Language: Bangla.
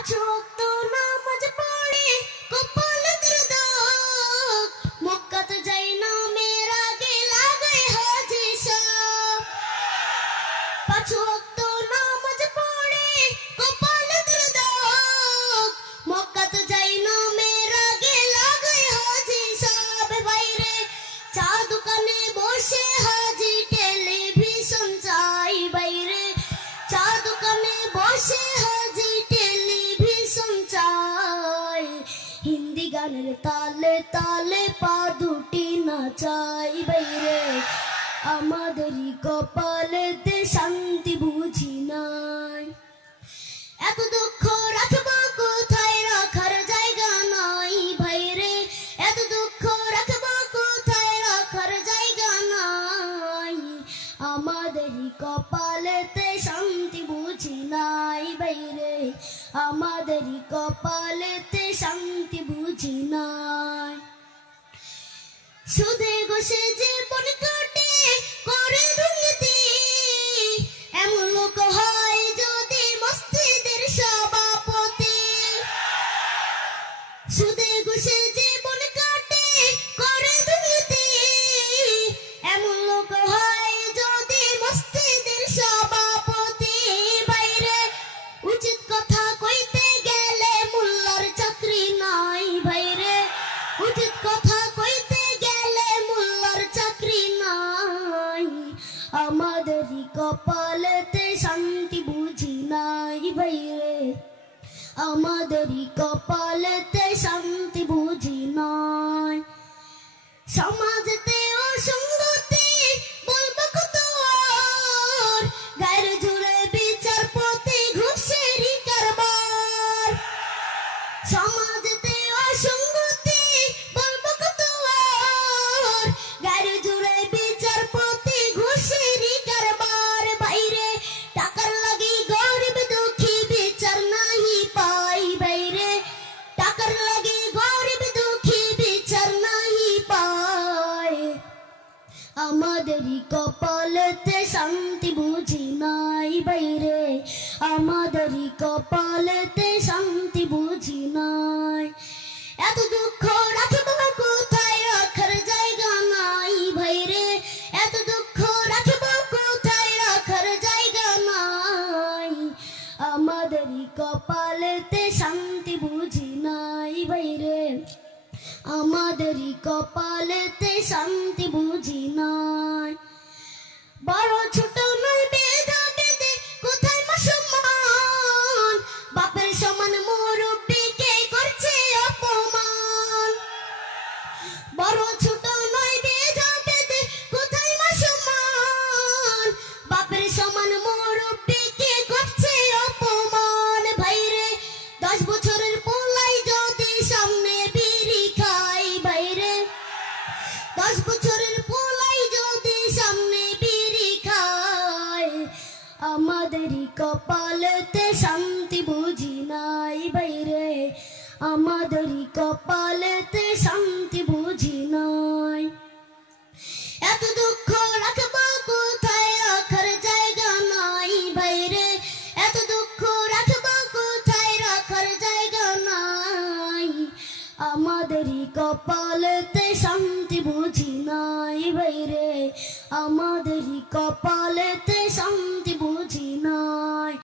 পাঁচ ওয়াক্ত নামাজ পড়ে কপাল দুর্দক, মক্কাতে যাই না মেরা গে লাগাই হাজি সাহেব। পাঁচ ওয়াক্ত নামাজ পড়ে কপাল দুর্দক, মক্কাতে যাই না মেরা গে লাগাই হাজি সাহেব। বাইরে চা দোকানে বসে হাজি টেলিভিশন চাই, বাইরে চা দোকানে বসে হাজি টেলিভিশন চাই। হিন্দি গানের তালে তালে পা দুটি নাচাই, বাইরে আমাদেরই কপালেতে শান্তি বুঝি নাই। এত দুঃখ রাখবো কোথায়, রাখার জায়গা নাই ভাইরে, এত দুঃখ রাখবো কোথায়, রাখার জায়গা নাই। আমাদেরই কপালেতে শান্তি বুঝি নাই বাইরে, আমাদেরই কপালেতে শান্তি বুঝি নাই। সুদে গোসে জীবন কাটে করে দুর্নীতি, এমন লোক হয় যদি মসজিদের সভাপতি। সুদে গোসে জীবন কাটে করে দুর্নীতি, এমন লোক হয় যদি মসজিদের সভাপতি। বাইরে উচিত কথা কইতে গেলে মোল্লার চাকরি নাই, বাইরে উচিত কথা কইতে গেলে মোল্লার চাকরি নাই। আমাদেরই কপালেতে শান্তি বুঝি নাই বাইরে, আমাদেরই কপালেতে শান্তি বুঝি নাই। সমাজেতে অসঙ্গতি বলবো কত আর, গায়ের জুড়ে বিচারপতি ঘুষেরই কারবার। সমাজেতে অসঙ্গতি বলবো কত আর, গায়ের জুড়ে বিচারপতি ঘুষেরই কারবার। বাইরে টাকার লাগি গরিব দুঃখী বিচার নাহি পাই, বাইরে টাকার লাগি গরিব দুঃখী বিচার নাহি পাই। আমাদেরই কপালেতে শান্তি বুঝি নাই বাইরে, আমাদেরই কপালেতে শান্তি বুঝি নাই। এত দুঃখ রাখবো কোথায়, রাখার জায়গা নাই ভাইরে, এত দুঃখ রাখবো কোথায়, রাখার জায়গা নাই। আমাদেরই কপালেতে শান্তি বুঝি নাই বাইরে, আমাদেরই কপালেতে শান্তি বুঝি নাই। বড় ছোট নয় বেধা বেদে কোথায় মুসলমান, বাপের সমান মুরব্বিকে করছে অপমান। বড় ছোট নয় বেধা বেদে কোথায় মুসলমান, বাপের সমান মুরব্বিকে করছে অপমান। ভাইরে 10 বছরের পোলাই যদি সামনে বিড়ি খাই, বাইরে 10 বছরের পোলাই যদি সামনে বিড়ি খায়। আমাদেরই কপালেতে শান্তি বুঝি নাই বাইরে, আমাদেরই কপালেতে শান্তি বুঝি নাই। এত দুঃখ রাখবো কোথায়, রাখার জায়গা নাই বাইরে, এত দুঃখ রাখবো কোথায়, রাখার জায়গা নাই। আমাদেরই কপালেতে শান্তি বুঝি নাই বাইরে, আমাদেরই কপালেতে শান্তি বুঝি নাই।